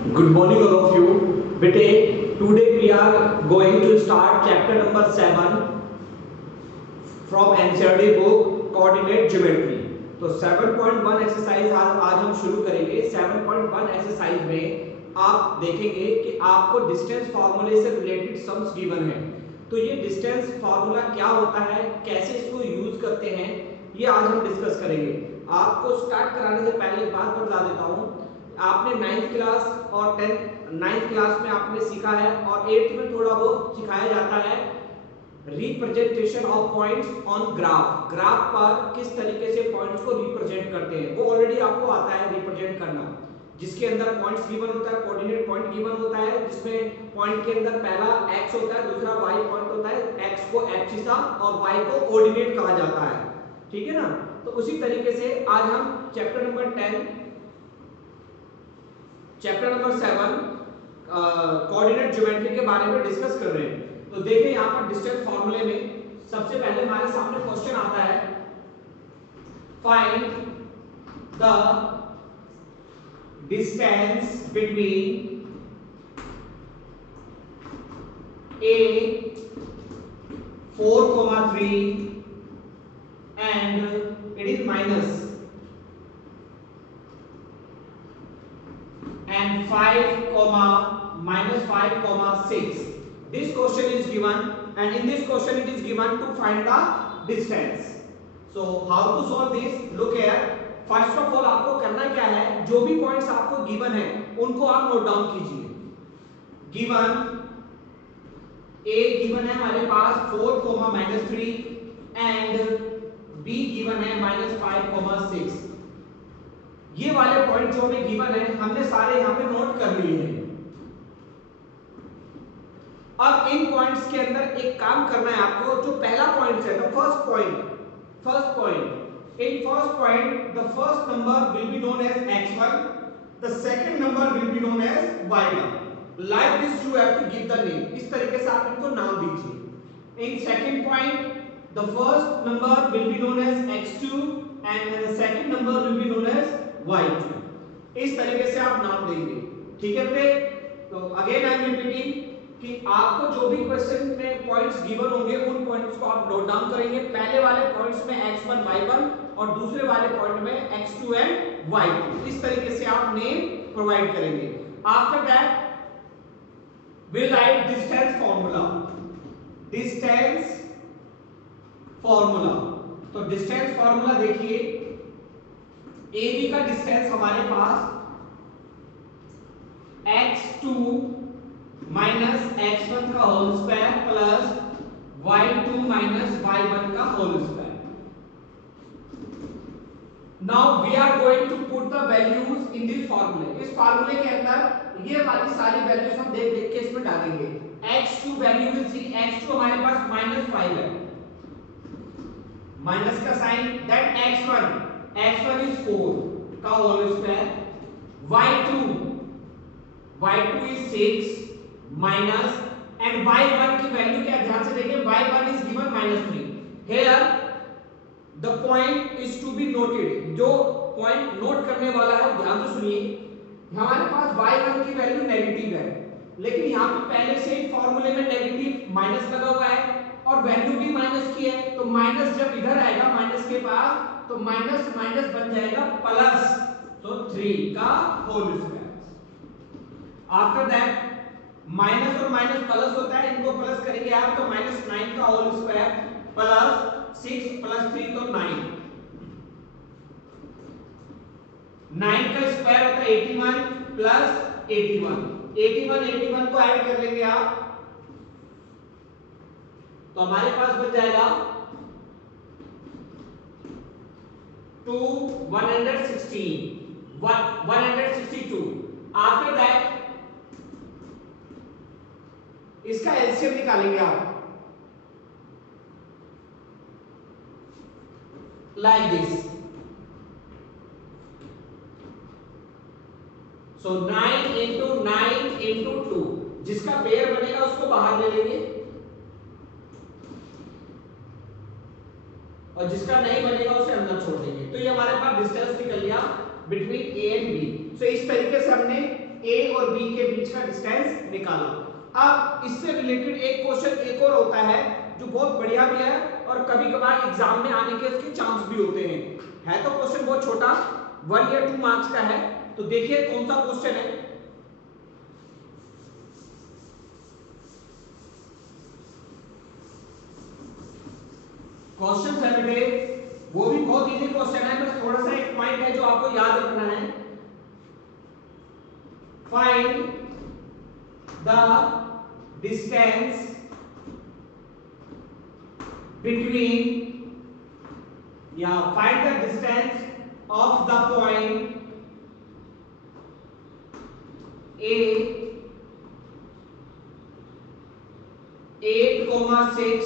Good morning, all of you. Bete, today we are going to start chapter number 7 from NCERT book Coordinate Geometry. तो 7.1 exercise आज हम शुरू करेंगे। 7.1 exercise में आप देखेंगे कि आपको डिस्टेंस फार्मूले से रिलेटेड सम्स गिवन है। तो ये डिस्टेंस फार्मूला क्या होता है, कैसे इसको यूज करते हैं, ये आज हम डिस्कस करेंगे। आपको स्टार्ट कराने से पहले एक बात बता देता हूँ, आपने 9th क्लास और 9th क्लास में आपने सीखा है और 8th में थोड़ा बहुत सिखाया जाता है representation of points on graph. Graph पर किस तरीके से पॉइंट्स को रिप्रेजेंट करते हैं, वो ऑलरेडी आपको आता है रिप्रेजेंट करना, जिसके अंदर पॉइंट्स गिवन होता है, कोऑर्डिनेट पॉइंट गिवन होता है, जिसमें पॉइंट के अंदर पहला x होता है, दूसरा y पॉइंट होता है। x को एब्सिसा और y को ऑर्डिनेट कहा जाता है, ठीक है ना। तो उसी तरीके से आज हम चैप्टर नंबर 7 कोऑर्डिनेट ज्योमेट्री के बारे में डिस्कस कर रहे हैं। तो देखिए यहाँ पर डिस्टेंस फार्मूले में सबसे पहले हमारे सामने क्वेश्चन आता है, find the distance between a 4,3 and it is minus and 5,-5,6. This question is given and in this question it is given to find the distance. So how to solve this? Look here. First of all आपको करना क्या है, जो भी points आपको given है उनको आप नोट डाउन कीजिए। गिवन A गिवन है हमारे पास 4,-3 एंड B गिवन है -5,6। ये वाले पॉइंट जो हमें गिवन है हमने सारे यहाँ पे नोट कर लिए हैं। अब इन पॉइंट्स के अंदर एक काम करना है आपको। जो पहला पॉइंट है, the first point, in first point the first number will be known as x1, the second number will be known as y1. Like this you have to give the name. इस तरीके से आप इनको नाम दीजिए। In second point the first number will be known as x2 and the second number will be known as y2. इस तरीके से आप नाम देंगे, ठीक है बेटे। तो अगेन आई एम रिपीटिंग कि आपको जो भी क्वेश्चन में पॉइंट्स गिवन होंगे उन पॉइंट्स को आप नोट डाउन करेंगे। पहले वाले पॉइंट्स में x1 y1 और दूसरे वाले पॉइंट में x2 एंड y2। इस तरीके से आप नेम प्रोवाइड करेंगे। After that we'll write distance formula। तो डिस्टेंस फार्मूला देखिए, AB का डिस्टेंस हमारे पास x2 माइनस x1 का whole square plus y2 minus y1 का whole square. Now we are going to put the values in this फार्मूले। इस फार्मूले के अंदर ये वाली सारी वैल्यूज हम देख देख के इसमें डालेंगे। x2 value will see, x2 हमारे पास -5 है, माइनस का साइन, दैट x1 इज 4 का whole square, y2 is 6 minus and y1 की वैल्यू क्या, ध्यान से देखिए, y1 is given -3। Here the point is to be noted. जो पॉइंट नोट करने वाला है ध्यान से सुनिए। हमारे पास y1 की वैल्यू नेगेटिव है, लेकिन यहाँ पे पहले से ही फार्मूले में नेगेटिव माइनस लगा हुआ है और वैल्यू भी माइनस की है। तो माइनस जब इधर आएगा माइनस के पास, तो माइनस माइनस बन जाएगा प्लस, तो 3 का whole square. After that minus और माइनस प्लस होता है, इनको प्लस करेंगे आप तो -9 का होल स्क्वायर प्लस 6 प्लस 3 तो 9 का स्क्वायर होता है 81 प्लस 81 को ऐड कर लेंगे आप तो हमारे पास बच जाएगा 162। आफ्टर दैट इसका एलसीएम निकालेंगे आप like this. So 9 into 9 into 2, जिसका पेयर बनेगा उसको बाहर ले लेंगे और जिसका नहीं बनेगा उसे अंदर छोड़ देंगे। तो ये हमारे पास डिस्टेंस निकल गया बिटवीन ए एंड बी। सो इस तरीके से हमने ए और बी के बीच का डिस्टेंस निकाला। अब इससे रिलेटेड एक क्वेश्चन एक और होता है जो बहुत बढ़िया भी है और कभी कभार एग्जाम में आने के उसके चांस भी होते हैं। है तो क्वेश्चन बहुत छोटा, 1 या 2 मार्क्स का है। तो देखिए कौन सा क्वेश्चन है। क्वेश्चन है बेटे, वो भी बहुत इजी क्वेश्चन है, बस थोड़ा सा एक पॉइंट है जो आपको याद रखना है। फाइंड द डिस्टेंस बिटवीन या find the distance of the point A 8,6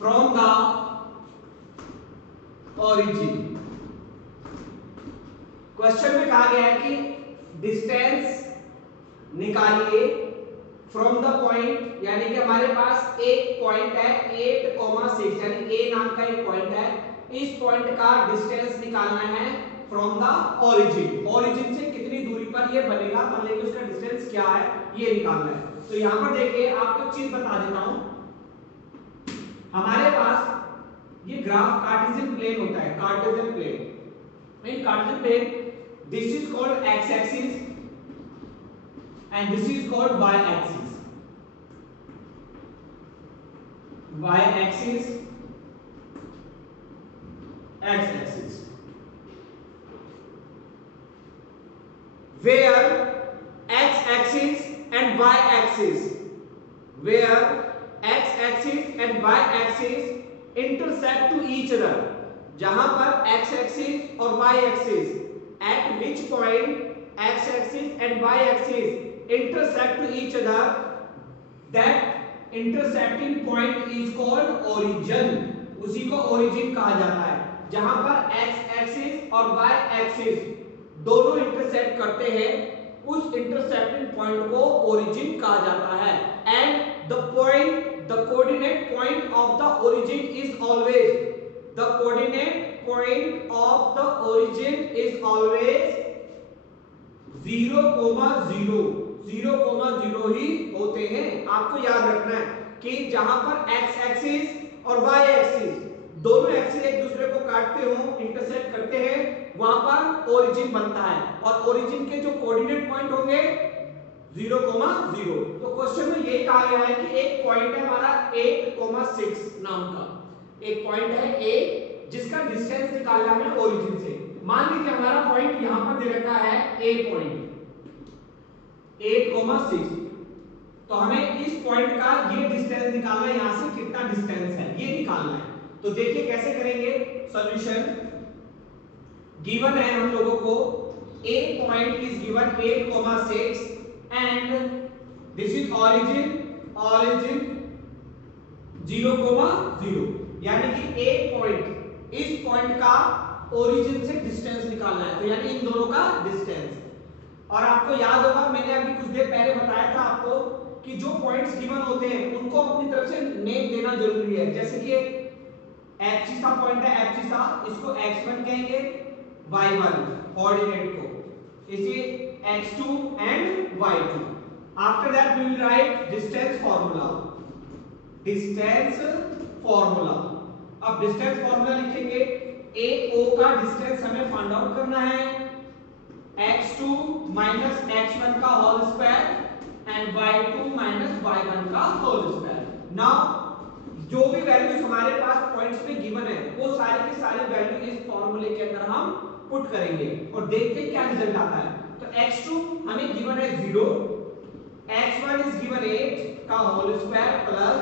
from the origin। Question में कहा गया है कि डिस्टेंस निकालिए फ्रॉम द पॉइंट, यानी कि हमारे पास एक पॉइंट है 8,6 यानी ए नाम का एक पॉइंट है, इस पॉइंट का डिस्टेंस निकालना है फ्रॉम द ओरिजिन। ओरिजिन से कितनी दूरी पर ये बनेगा, मान लीजिए उसका डिस्टेंस क्या है ये निकालना है। तो यहां पर देखिए आपको एक चीज बता देता हूं, हमारे पास ये ग्राफ कार्टेशियन प्लेन होता है, cartesian plane. In cartesian plane this is called X axis and this is called Y axis. Y axis, X axis, where x axis and y axis, where x axis and y axis intersect to each other, जहां पर x axis और y axis at which point x axis and y axis intersect to each other, that intersecting point is called origin। उसी को origin कहा जाता है, जहां पर x axis और y axis दोनों इंटरसेक्ट करते हैं, उस इंटरसेक्टिंग पॉइंट को ओरिजिन कहा जाता है। And the point, the coordinate point of the origin is always, the coordinate point of the origin is always 0,0, 0,0 ही होते हैं। आपको याद रखना है कि जहां पर एक्स एक्सिस और वाई एक्सिस दोनों एक्सिस एक दूसरे को काटते हो, इंटरसेक्ट करते हैं, वहां पर ओरिजिन बनता है और ओरिजिन के जो कोऑर्डिनेट पॉइंट होंगे 0,0। तो क्वेश्चन में ये कहा गया है कि एक पॉइंट है हमारा 8,6 नाम का, एक पॉइंट है ए जिसका डिस्टेंस निकालना है ओरिजिन से। मान लीजिए हमारा पॉइंट यहां पर दे रखा है ए पॉइंट 8,6, तो हमें इस पॉइंट का ये डिस्टेंस निकालना है, यहां से कितना डिस्टेंस है ये निकालना है। तो देखिए कैसे करेंगे सॉल्यूशन। गिवन है हम लोगों को a point is given 8,6 and this is origin, origin 0,0, यानी कि a पॉइंट, इस पॉइंट का ओरिजिन से डिस्टेंस निकालना है, तो यानी इन दोनों का डिस्टेंस। और आपको याद होगा मैंने अभी कुछ देर पहले बताया था आपको कि जो पॉइंट्स गिवन होते हैं उनको अपनी तरफ से नेम देना जरूरी है। जैसे कि एक्सिस का पॉइंट है एक्सिसा, इसको x1 कहेंगे, y1 कोऑर्डिनेट को, इसी x2 and y2। After that we will write distance formula, distance formula. अब डिस्टेंस फार्मूला लिखेंगे, AO का डिस्टेंस हमें फाइंड आउट करना है, x2 माइनस x1 का whole square and y2 minus y1 का होल स्क्वायर। नाउ जो भी वैल्यूज हमारे पास पॉइंट्स पे गिवन है वो सारे के सारे वैल्यू इस फार्मूले के अंदर हम पुट करेंगे और देखते हैं क्या रिजल्ट आता है। तो x2 हमें गिवन है 0, x1 इज गिवन 8 का whole square plus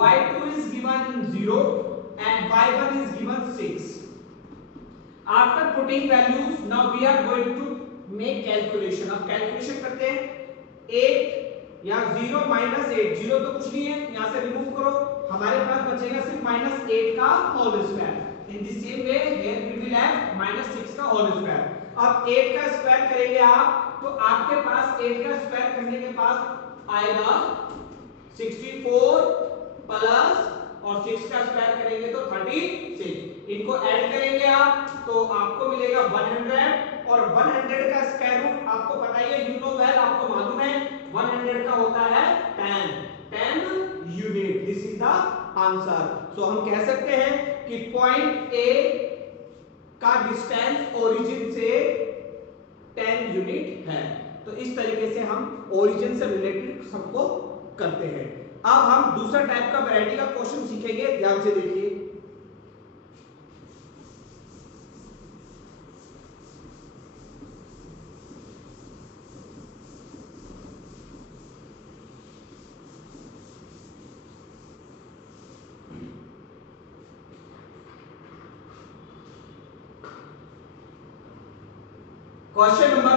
y2 is given 0 and y1 is given 6। After putting values now we are going to make calculation. अब कैलकुलेशन करते हैं। 8 या 0 माइनस 8, 0 तो कुछ नहीं है, यहां से रिमूव करो, हमारे पास बचेगा सिर्फ -8 का whole square. In the same way here we will have -6 का होल स्क्वायर। अब 8 का स्क्वायर करेंगे आप तो आपके पास 8 का स्क्वायर करने के पास आएगा 64 प्लस और 6 का स्क्वायर करेंगे तो 36। इनको ऐड करेंगे आप तो आपको मिलेगा 100 और 100 का बताइए, यू नो वेल, आपको मालूम है 100 का होता है 10 unit. This is the answer. So हम कह सकते हैं कि पॉइंट ए का डिस्टेंस ओरिजिन से 10 यूनिट है। तो इस तरीके से हम ओरिजिन से रिलेटेड सबको करते हैं। अब हम दूसरा टाइप का वैरायटी का क्वेश्चन सीखेंगे, ध्यान से देखिए। Question number